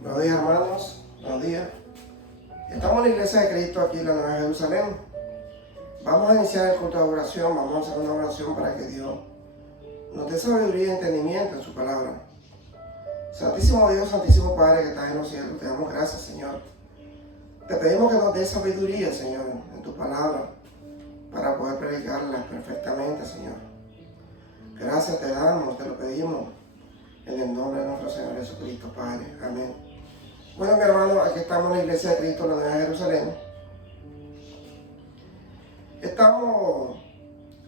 Buenos días, hermanos. Buenos días. Estamos en la iglesia de Cristo aquí en la Nueva Jerusalén. Vamos a iniciar el culto de oración. Vamos a hacer una oración para que Dios nos dé sabiduría y entendimiento en su palabra. Santísimo Dios, Santísimo Padre que estás en los cielos, te damos gracias, Señor. Te pedimos que nos dé sabiduría, Señor, en tu palabra, para poder predicarla perfectamente, Señor. Gracias te damos, te lo pedimos, en el nombre de nuestro Señor Jesucristo, Padre. Amén. Bueno, mi hermano, aquí estamos en la iglesia de Cristo, en la Nueva Jerusalén. Estamos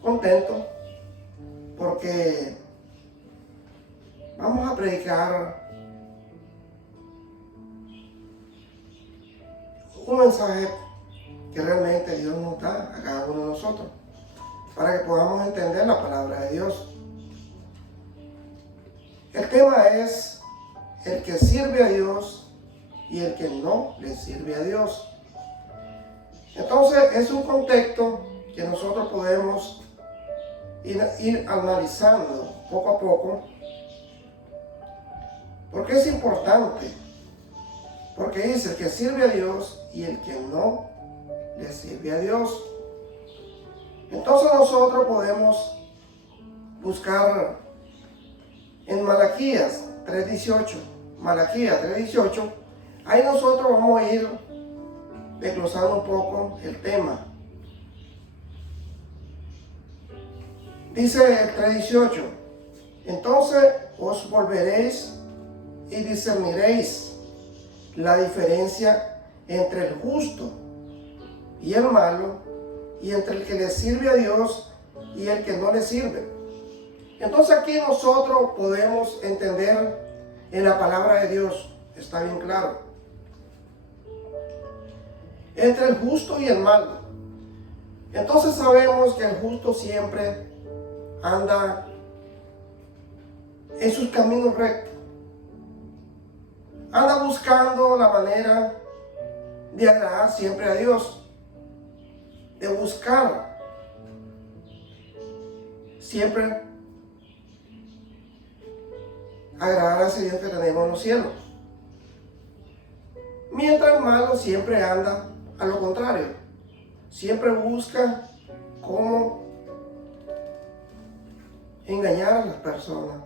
contentos porque vamos a predicar un mensaje que realmente Dios nos da a cada uno de nosotros, para que podamos entender la palabra de Dios. El tema es el que sirve a Dios y el que no le sirve a Dios. Entonces es un contexto que nosotros podemos ir analizando poco a poco, porque es importante, porque dice el que sirve a Dios y el que no le sirve a Dios. Entonces nosotros podemos buscar en Malaquías 3:18, Malaquías 3:18, ahí nosotros vamos a ir desglosando un poco el tema. Dice el 3:18, entonces os volveréis y discerniréis la diferencia entre el justo y el malo, y entre el que le sirve a Dios y el que no le sirve. Entonces aquí nosotros podemos entender en la palabra de Dios, está bien claro, entre el justo y el malo. Entonces sabemos que el justo siempre anda en sus caminos rectos, anda buscando la manera de agradar siempre a Dios, de buscar siempre agradar a ese Dios que tenemos en los cielos. Mientras el malo siempre anda a lo contrario, siempre busca cómo engañar a las personas,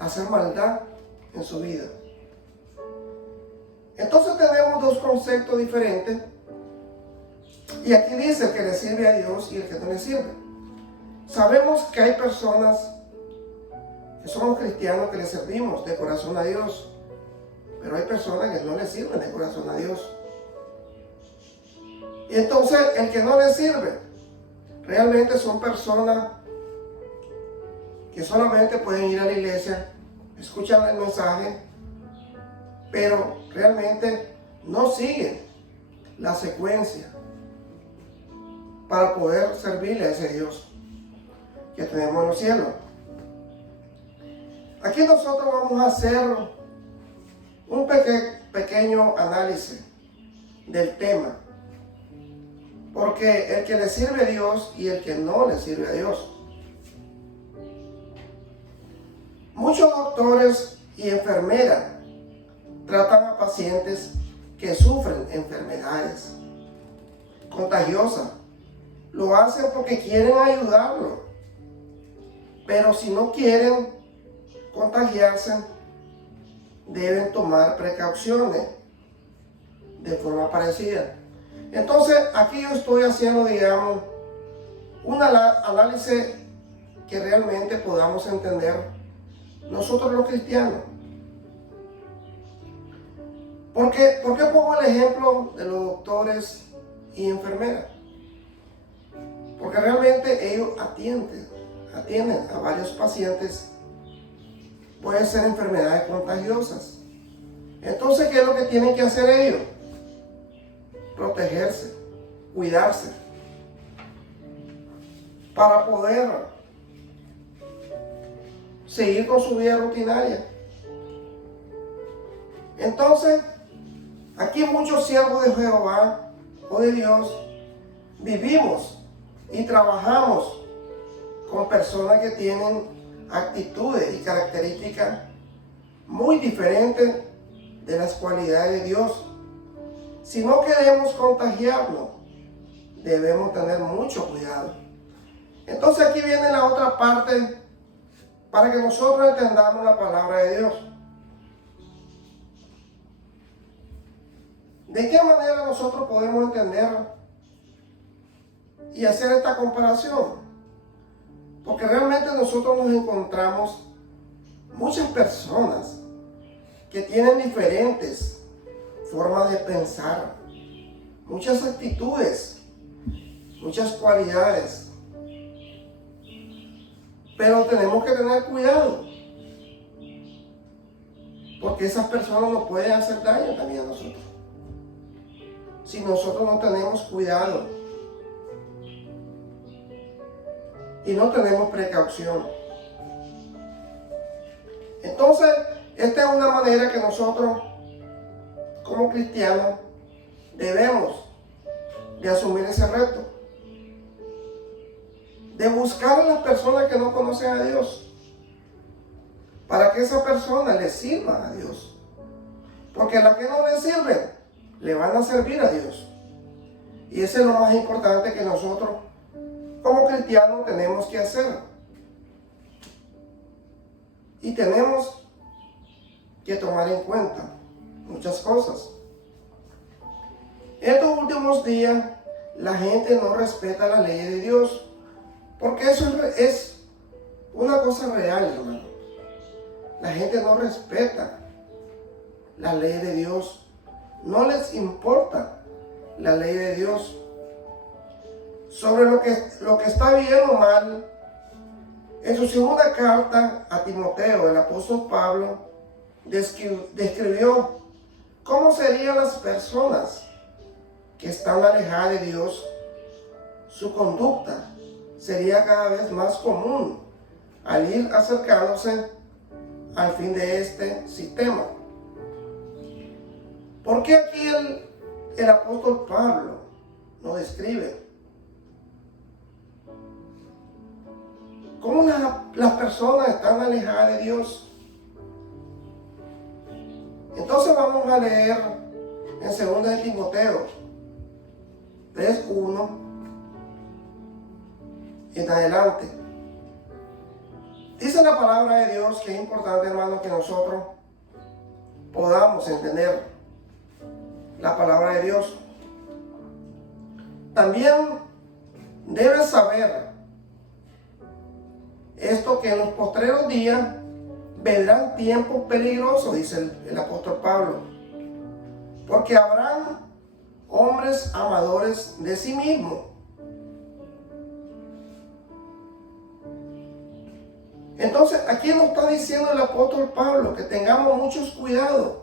hacer maldad en su vida. Entonces tenemos dos conceptos diferentes, y aquí dice el que le sirve a Dios y el que no le sirve. Sabemos que hay personas que somos cristianos que le servimos de corazón a Dios, pero hay personas que no le sirven de corazón a Dios. Y entonces el que no le sirve realmente son personas que solamente pueden ir a la iglesia, escuchan el mensaje, pero realmente no siguen la secuencia para poder servirle a ese Dios que tenemos en los cielos. Aquí nosotros vamos a hacer un pequeño análisis del tema, porque el que le sirve a Dios y el que no le sirve a Dios. Muchos doctores y enfermeras tratan a pacientes que sufren enfermedades contagiosas. Lo hacen porque quieren ayudarlo, pero si no quieren contagiarse, deben tomar precauciones de forma parecida. Entonces aquí yo estoy haciendo, digamos, un análisis que realmente podamos entender nosotros los cristianos. ¿Por qué pongo el ejemplo de los doctores y enfermeras? Porque realmente ellos atienden a varios pacientes. Pueden ser enfermedades contagiosas. Entonces, ¿qué es lo que tienen que hacer ellos? Protegerse, cuidarse, para poder seguir con su vida rutinaria. Entonces, aquí muchos siervos de Jehová o de Dios vivimos y trabajamos con personas que tienen actitudes y características muy diferentes de las cualidades de Dios. Si no queremos contagiarnos, debemos tener mucho cuidado. Entonces aquí viene la otra parte para que nosotros entendamos la palabra de Dios. ¿De qué manera nosotros podemos entender y hacer esta comparación? Porque realmente nosotros nos encontramos muchas personas que tienen diferentes formas de pensar, muchas actitudes, muchas cualidades. Pero tenemos que tener cuidado, porque esas personas nos pueden hacer daño también a nosotros, si nosotros no tenemos cuidado y no tenemos precaución. Entonces, esta es una manera que nosotros, como cristianos, debemos de asumir ese reto, de buscar a las personas que no conocen a Dios, para que esa persona le sirva a Dios. Porque las que no le sirven, le van a servir a Dios. Y eso es lo más importante que nosotros, como cristianos, tenemos que hacer. Y tenemos que tomar en cuenta muchas cosas. En estos últimos días, la gente no respeta la ley de Dios. Porque eso es una cosa real, hermano. La gente no respeta la ley de Dios. No les importa la ley de Dios. Sobre lo que está bien o mal, en su segunda carta a Timoteo, el apóstol Pablo describió cómo serían las personas que están alejadas de Dios. Su conducta sería cada vez más común al ir acercándose al fin de este sistema. ¿Por qué aquí el apóstol Pablo nos describe cómo las personas están alejadas de Dios? Entonces vamos a leer en 2 de Timoteo 3:1 en adelante. Dice la palabra de Dios que es importante, hermano, que nosotros podamos entender la palabra de Dios. También debes saber esto, que en los postreros días vendrán tiempos peligrosos, dice el apóstol Pablo, porque habrán hombres amadores de sí mismos. Entonces, aquí nos está diciendo el apóstol Pablo que tengamos muchos cuidados,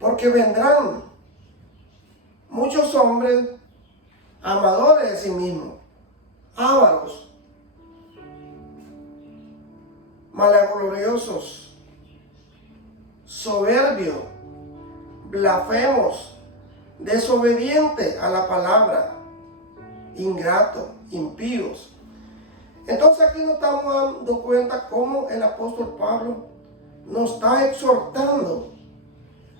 porque vendrán muchos hombres amadores de sí mismos, ávaros, malagloriosos, soberbios, blasfemos, desobedientes a la palabra, ingratos, impíos. Entonces aquí nos estamos dando cuenta cómo el apóstol Pablo nos está exhortando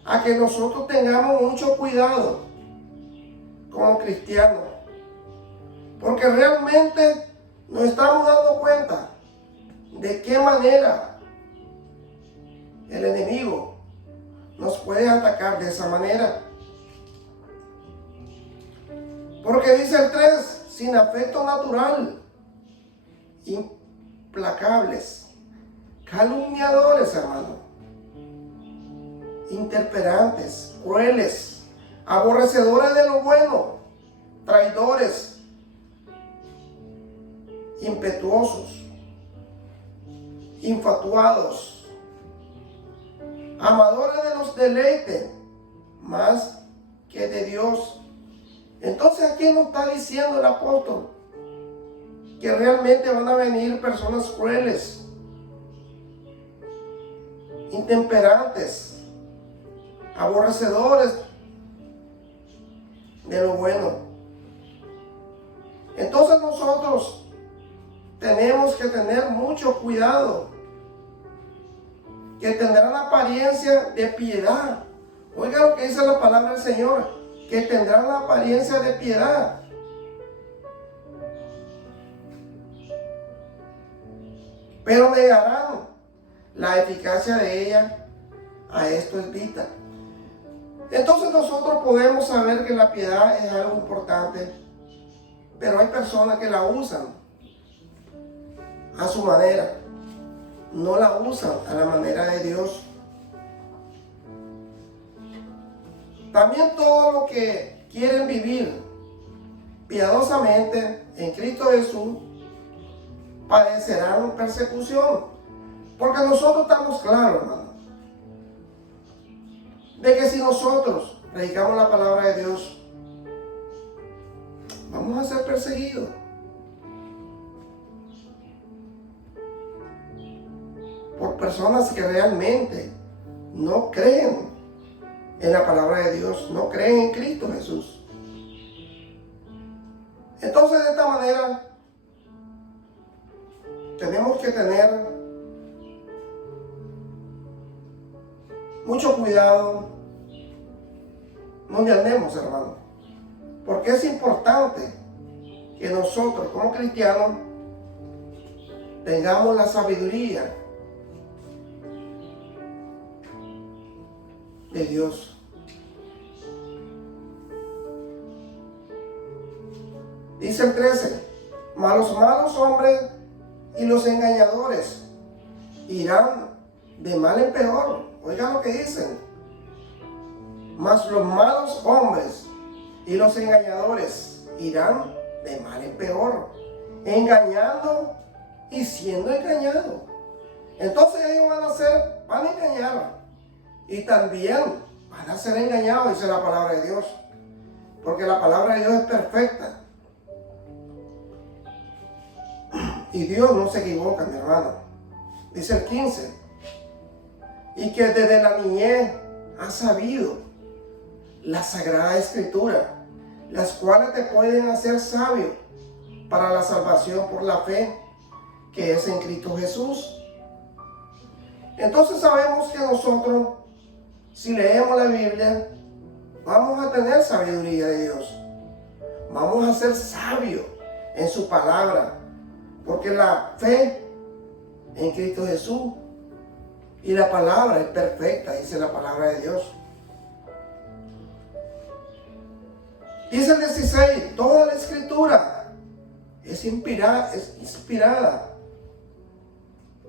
a que nosotros tengamos mucho cuidado como cristianos, porque realmente nos estamos dando cuenta de qué manera el enemigo nos puede atacar de esa manera. Porque dice el 3, sin afecto natural, implacables, calumniadores, hermano, intemperantes, crueles, aborrecedores de lo bueno, traidores, impetuosos, infatuados, amadores de los deleites más que de Dios. Entonces aquí nos está diciendo el apóstol que realmente van a venir personas crueles, intemperantes, aborrecedores de lo bueno. Entonces nosotros tenemos que tener mucho cuidado, que tendrán apariencia de piedad, Oiga lo que dice la palabra del Señor, que tendrán la apariencia de piedad. Pero negarán la eficacia de ella. A esto es vista. Entonces nosotros podemos saber que la piedad es algo importante, pero hay personas que la usan a su manera, no la usan a la manera de Dios. También todos los que quieren vivir piadosamente en Cristo Jesús padecerán persecución, porque nosotros estamos claros, hermano, de que si nosotros predicamos la palabra de Dios, vamos a ser perseguidos. Por personas que realmente no creen en la palabra de Dios, no creen en Cristo Jesús. Entonces, de esta manera, tenemos que tener mucho cuidado donde andemos, hermano, porque es importante que nosotros como cristianos tengamos la sabiduría de Dios. Dice el 13, mas los malos hombres y los engañadores irán de mal en peor. Oigan lo que dicen. Mas los malos hombres y los engañadores irán de mal en peor, engañando y siendo engañados. Entonces ellos van a engañar y también van a ser engañados, dice la palabra de Dios, porque la palabra de Dios es perfecta y Dios no se equivoca, mi hermano. Dice el 15, y que desde la niñez has sabido la Sagrada Escritura, las cuales te pueden hacer sabio para la salvación por la fe que es en Cristo Jesús. Entonces sabemos que nosotros, si leemos la Biblia, vamos a tener sabiduría de Dios. Vamos a ser sabios en su palabra, porque la fe en Cristo Jesús y la palabra es perfecta, dice la palabra de Dios. Dice el 16, toda la Escritura es inspirada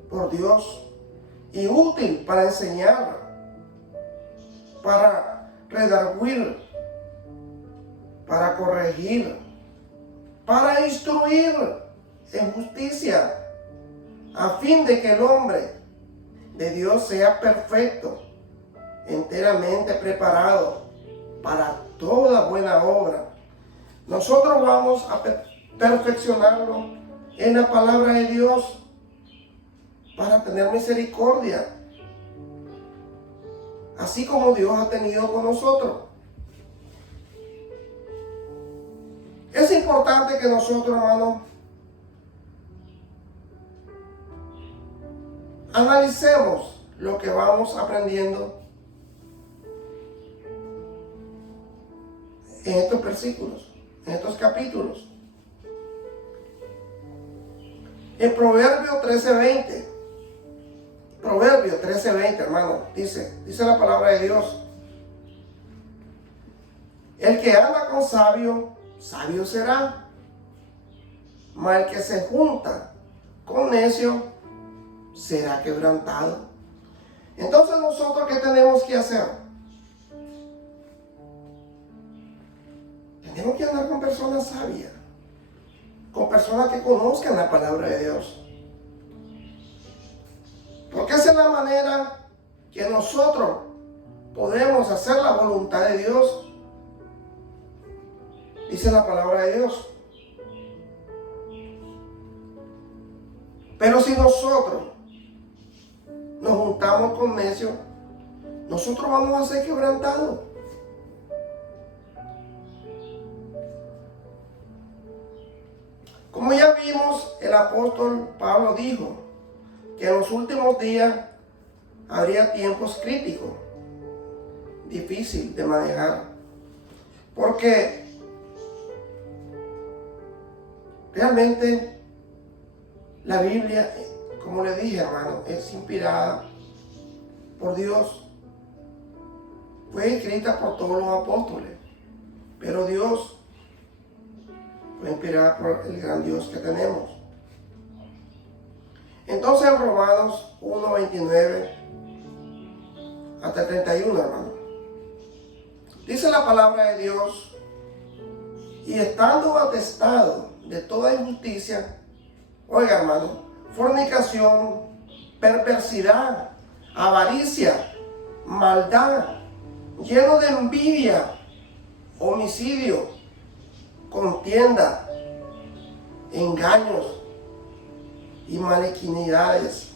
por Dios y útil para enseñar, para redarguir, para corregir, para instruir en justicia, a fin de que el hombre de Dios sea perfecto, enteramente preparado para toda buena obra. Nosotros vamos a perfeccionarlo en la palabra de Dios para tener misericordia, así como Dios ha tenido con nosotros. Es importante que nosotros, hermanos, analicemos lo que vamos aprendiendo en estos versículos, en estos capítulos. En Proverbio 13:20, hermano, dice la palabra de Dios: el que anda con sabio, sabio será, mas el que se junta con necio será quebrantado. Entonces nosotros, ¿qué tenemos que hacer? Tenemos que andar con personas sabias, con personas que conozcan la palabra de Dios, porque esa es la manera que nosotros podemos hacer la voluntad de Dios, dice la palabra de Dios. Pero si nosotros nos juntamos con necios, nosotros vamos a ser quebrantados. Como ya vimos, el apóstol Pablo dijo que en los últimos días habría tiempos críticos, difícil de manejar. Porque realmente la Biblia, como le dije, hermano, es inspirada por Dios. Fue escrita por todos los apóstoles, pero Dios fue inspirada por el gran Dios que tenemos. Entonces en Romanos 1:29 hasta 31, hermano, dice la palabra de Dios: y estando atestado de toda injusticia, oiga, hermano, fornicación, perversidad, avaricia, maldad, lleno de envidia, homicidio, contienda, engaños y malignidades.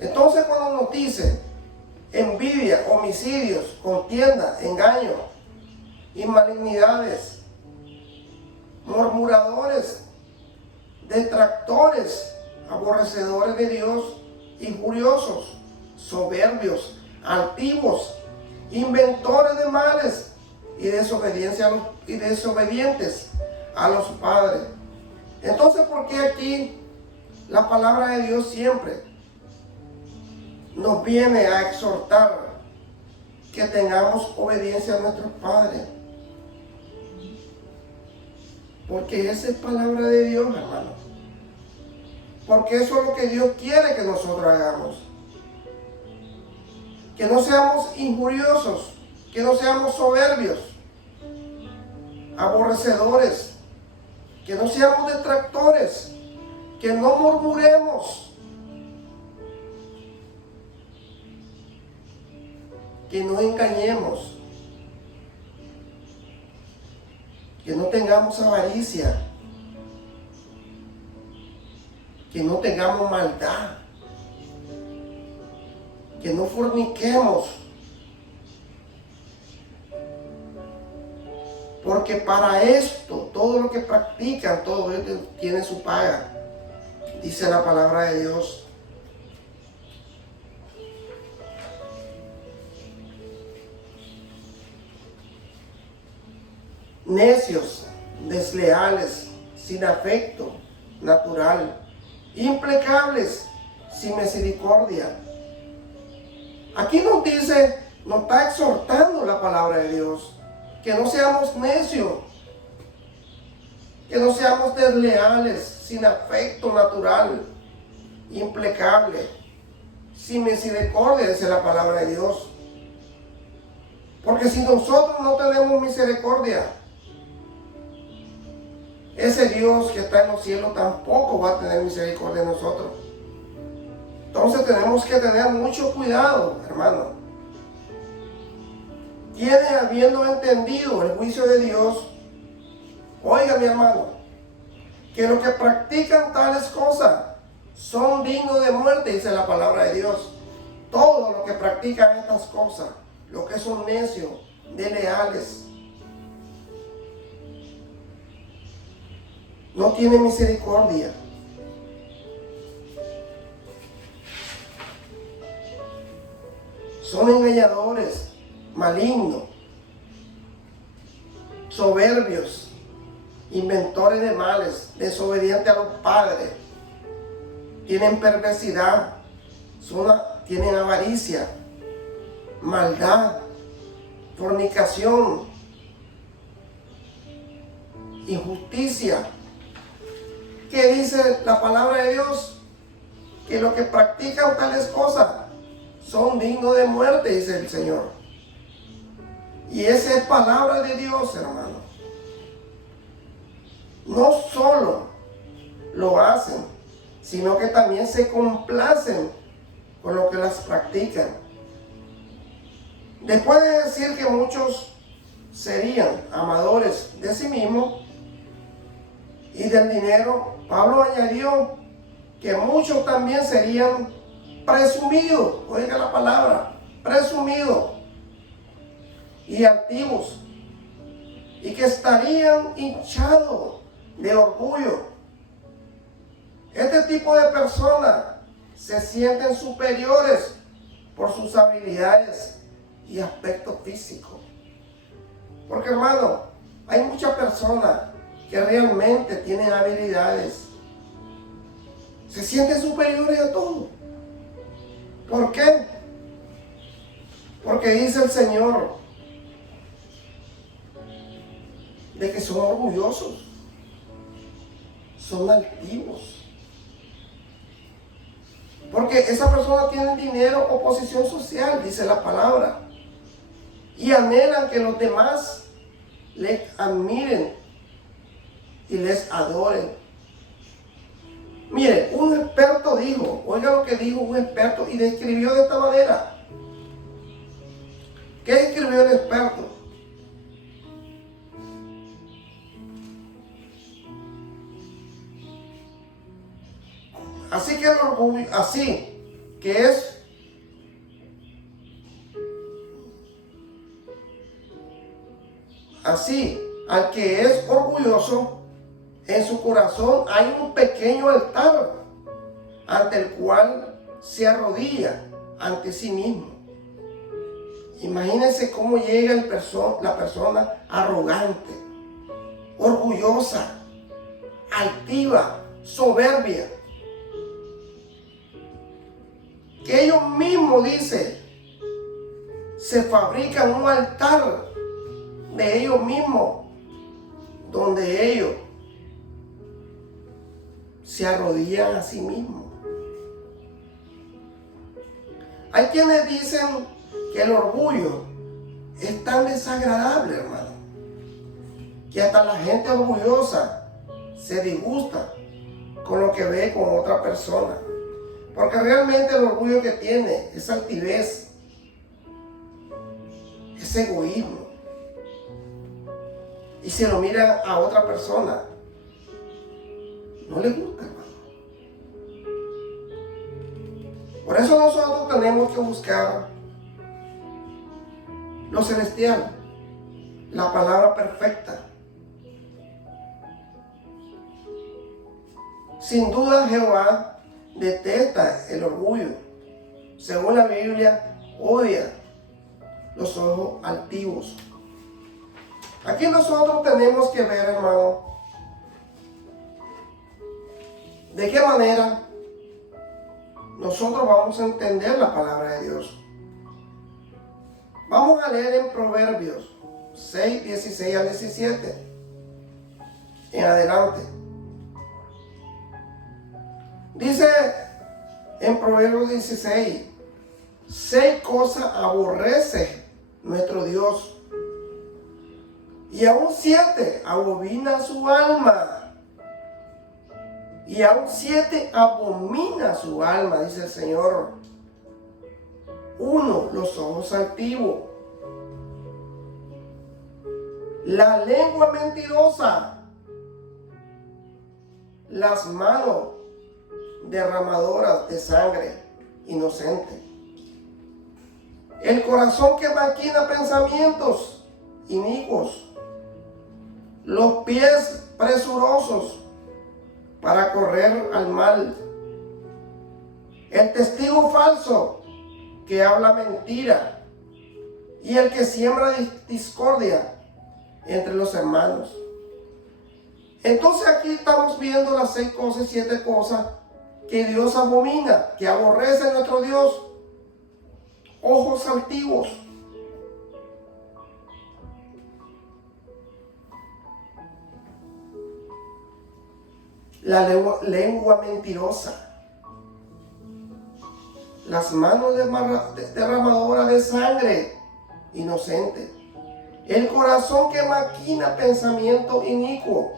Entonces, cuando nos dice envidia, homicidios, contienda, engaños y malignidades, murmuradores, detractores, aborrecedores de Dios, injuriosos, soberbios, altivos, inventores de males y desobedientes a los padres. Entonces, ¿por qué aquí la palabra de Dios siempre nos viene a exhortar que tengamos obediencia a nuestros padres? Porque esa es palabra de Dios, hermano. Porque eso es lo que Dios quiere que nosotros hagamos. Que no seamos injuriosos, que no seamos soberbios, aborrecedores, que no seamos detractores, que no murmuremos, que no engañemos, que no tengamos avaricia, que no tengamos maldad, que no forniquemos, porque para esto, todo lo que practican, todo esto tiene su paga, dice la palabra de Dios. Necios, desleales, sin afecto natural, implacables, sin misericordia. Aquí nos dice, nos está exhortando la palabra de Dios, que no seamos necios, que no seamos desleales, sin afecto natural, implacable, sin misericordia, dice la palabra de Dios. Porque si nosotros no tenemos misericordia, ese Dios que está en los cielos tampoco va a tener misericordia de nosotros. Entonces tenemos que tener mucho cuidado, hermano. Quienes, habiendo entendido el juicio de Dios, oiga, mi hermano, que los que practican tales cosas son dignos de muerte, dice la palabra de Dios. Todos los que practican estas cosas, los que son necios, desleales, no tienen misericordia. Son engañadores, malignos, soberbios, inventores de males, desobedientes a los padres, tienen perversidad, tienen avaricia, maldad, fornicación, injusticia. ¿Qué dice la palabra de Dios? Que los que practican tales cosas son dignos de muerte, dice el Señor. Y esa es palabra de Dios, hermano. No solo lo hacen, sino que también se complacen con lo que las practican. Después de decir que muchos serían amadores de sí mismos y del dinero, Pablo añadió que muchos también serían presumidos, oiga la palabra, presumidos y altivos, y que estarían hinchados de orgullo. Este tipo de personas se sienten superiores por sus habilidades y aspecto físico. Porque, hermano, hay muchas personas que realmente tienen habilidades, se sienten superiores a todo. ¿Por qué? Porque dice el Señor de que son orgullosos, son altivos. Porque esa persona tiene dinero o posición social, dice la palabra, y anhelan que los demás les admiren y les adoren. Mire, un experto dijo, oiga lo que dijo un experto y describió de esta manera. ¿Qué describió el experto? Así que el orgullo, así que es así, al que es orgulloso, en su corazón hay un pequeño altar ante el cual se arrodilla ante sí mismo. Imagínense cómo llega la persona arrogante, orgullosa, altiva, soberbia. Que ellos mismos, dice, se fabrican un altar de ellos mismos, donde ellos se arrodillan a sí mismos. Hay quienes dicen que el orgullo es tan desagradable, hermano, que hasta la gente orgullosa se disgusta con lo que ve con otra persona. Porque realmente el orgullo que tiene es altivez, es egoísmo. Y si lo mira a otra persona, no le gusta, hermano. Por eso nosotros tenemos que buscar lo celestial, la palabra perfecta. Sin duda Jehová detesta el orgullo. Según la Biblia, odia los ojos altivos. Aquí nosotros tenemos que ver, hermano, de qué manera nosotros vamos a entender la palabra de Dios. Vamos a leer en Proverbios 6, 16 al 17. En adelante. Dice en Proverbios 16, 6 cosas aborrece nuestro Dios, y aún 7 abomina su alma. Y aún 7 abomina su alma, dice el Señor. 1, los ojos altivos. La lengua mentirosa. Las manos derramadoras de sangre inocente. El corazón que maquina pensamientos inicuos. Los pies presurosos para correr al mal. El testigo falso que habla mentira. Y el que siembra discordia entre los hermanos. Entonces aquí estamos viendo las 6 cosas y 7 cosas que Dios abomina, que aborrece a nuestro Dios. Ojos altivos. La lengua mentirosa. Las manos derramadoras de sangre inocente. El corazón que maquina pensamiento inicuo.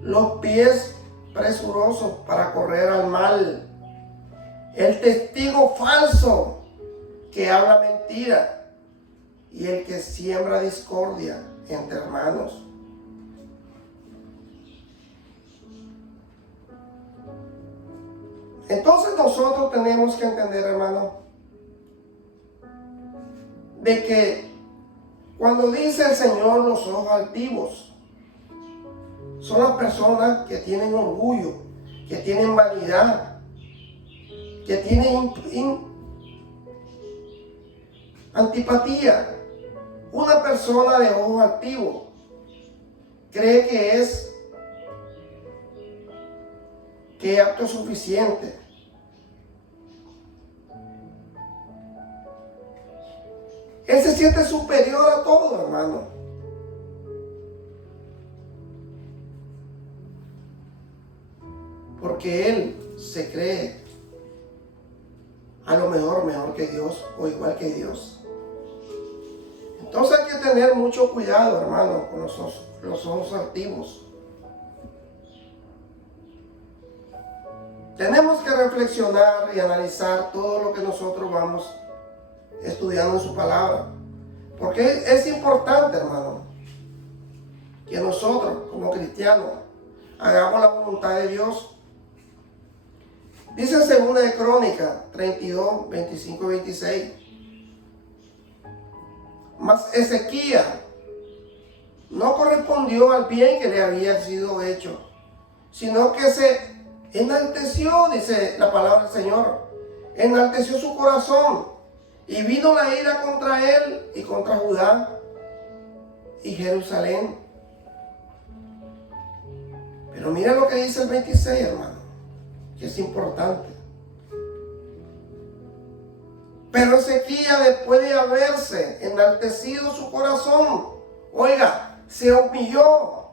Los pies presurosos para correr al mal. El testigo falso que habla mentira. Y el que siembra discordia entre hermanos. Entonces nosotros tenemos que entender, hermano, de que cuando dice el Señor los ojos altivos, son las personas que tienen orgullo, que tienen vanidad, que tiene antipatía. Una persona de ojos altivos cree que es autosuficiente. Él se siente superior a todo, hermano. Porque él se cree a lo mejor que Dios o igual que Dios. Entonces hay que tener mucho cuidado, hermano, con los ojos altivos. Tenemos que reflexionar y analizar todo lo que nosotros vamos estudiando en su palabra. Porque es importante, hermano, que nosotros como cristianos hagamos la voluntad de Dios. Dice en 2 de Crónicas 32, 25 y 26. Mas Ezequías no correspondió al bien que le había sido hecho, sino que se enalteció, dice la palabra del Señor, enalteció su corazón y vino la ira contra él y contra Judá y Jerusalén. Pero mira lo que dice el 26, hermano, que es importante. Pero Ezequías, después de haberse enaltecido su corazón, oiga, se humilló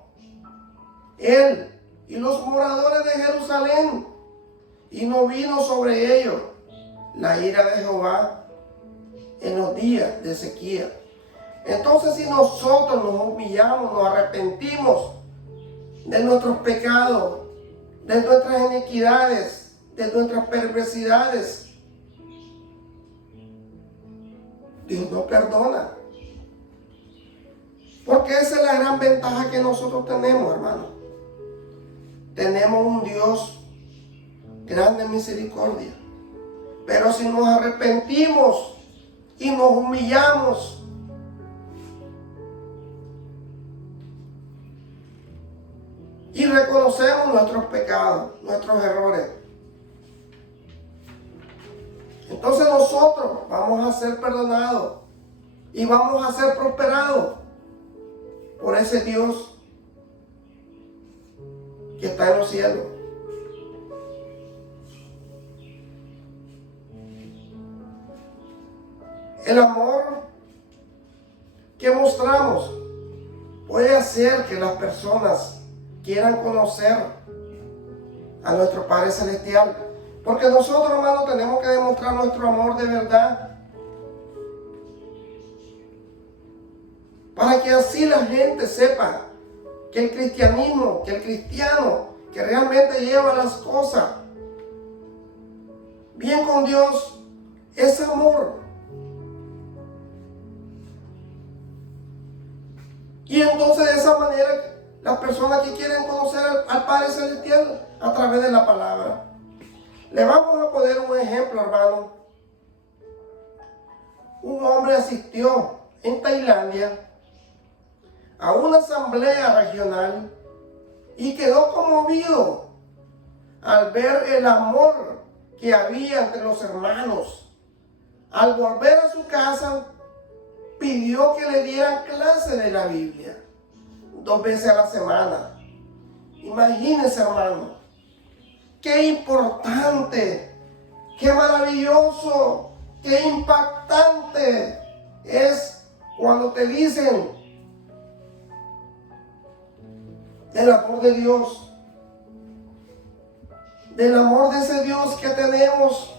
él y los moradores de Jerusalén, y no vino sobre ellos la ira de Jehová en los días de Ezequías. Entonces, si nosotros nos humillamos, nos arrepentimos de nuestros pecados, de nuestras iniquidades, de nuestras perversidades, Dios nos perdona. Porque esa es la gran ventaja que nosotros tenemos, hermano. Tenemos un Dios grande en misericordia. Pero si nos arrepentimos y nos humillamos, y reconocemos nuestros pecados, nuestros errores, entonces nosotros vamos a ser perdonados y vamos a ser prosperados por ese Dios que está en los cielos. El amor que mostramos puede hacer que las personas quieran conocer a nuestro Padre Celestial. Porque nosotros, hermanos, tenemos que demostrar nuestro amor de verdad. Para que así la gente sepa que el cristianismo, que el cristiano que realmente lleva las cosas bien con Dios, es amor. Y entonces de esa manera las personas que quieren conocer al Padre Celestial a través de la palabra. Le vamos a poner un ejemplo, hermano. Un hombre asistió en Tailandia a una asamblea regional y quedó conmovido al ver el amor que había entre los hermanos. Al volver a su casa, pidió que le dieran clase de la Biblia 2 veces a la semana. Imagínense, hermano, qué importante, qué maravilloso, qué impactante es cuando te dicen del amor de Dios, del amor de ese Dios que tenemos,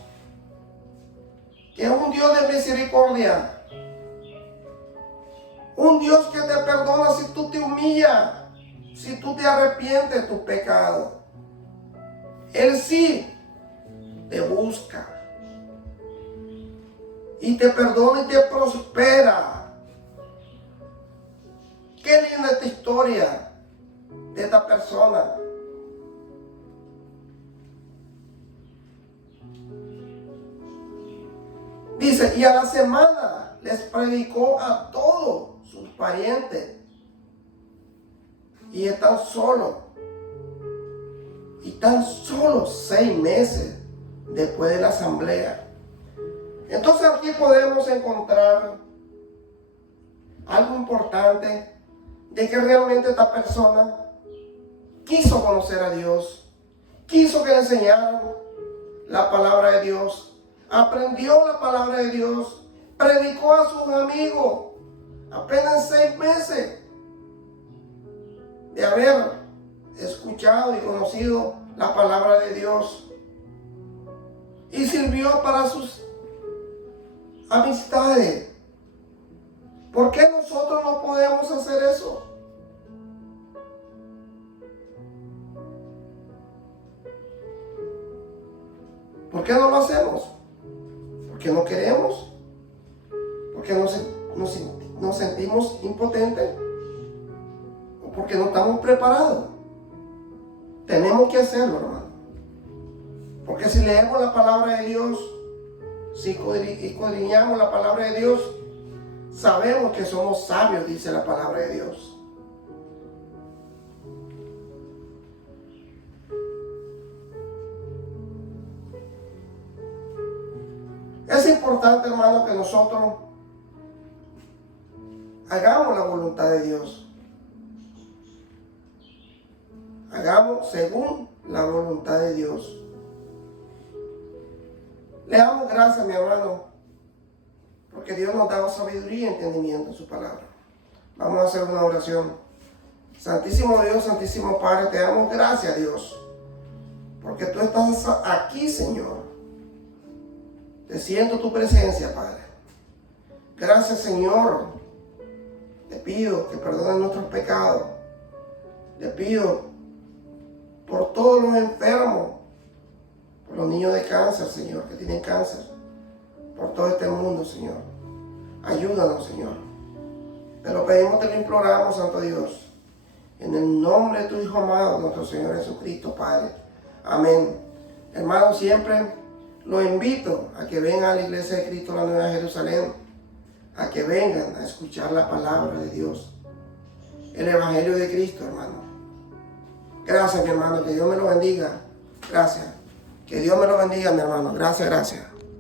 que es un Dios de misericordia, un Dios que te perdona si tú te humillas, si tú te arrepientes de tus pecados. Él sí te busca y te perdona y te prospera. Qué linda esta historia de esta persona. Dice, y a la semana les predicó a todos sus parientes y están solos. Y tan solo 6 meses después de la asamblea. Entonces aquí podemos encontrar algo importante de que realmente esta persona quiso conocer a Dios, quiso que le enseñaran la palabra de Dios, aprendió la palabra de Dios, predicó a sus amigos apenas 6 meses de haber escuchado y conocido la palabra de Dios, y sirvió para sus amistades. ¿Por qué nosotros no podemos hacer eso? ¿Por qué no lo hacemos? ¿Porque no queremos? ¿Porque nos sentimos impotentes? ¿O porque no estamos preparados? Tenemos que hacerlo, hermano. Porque si leemos la palabra de Dios, si escudriñamos la palabra de Dios, sabemos que somos sabios, dice la palabra de Dios. Es importante, hermano, que nosotros hagamos la voluntad de Dios. Hagamos según la voluntad de Dios. Le damos gracias, mi hermano, porque Dios nos da sabiduría y entendimiento en su palabra. Vamos a hacer una oración. Santísimo Dios, Santísimo Padre, te damos gracias, Dios, porque tú estás aquí, Señor. Te siento tu presencia, Padre. Gracias, Señor. Te pido que perdones nuestros pecados. Te pido por todos los enfermos, por los niños de cáncer, Señor, que tienen cáncer, por todo este mundo, Señor. Ayúdanos, Señor. Te lo pedimos, te lo imploramos, Santo Dios, en el nombre de tu Hijo amado, nuestro Señor Jesucristo, Padre. Amén. Hermanos, siempre los invito a que vengan a la Iglesia de Cristo, la Nueva Jerusalén, a que vengan a escuchar la palabra de Dios, el Evangelio de Cristo, hermano. Gracias, mi hermano, que Dios me lo bendiga. Gracias. Que Dios me lo bendiga, mi hermano. Gracias, gracias.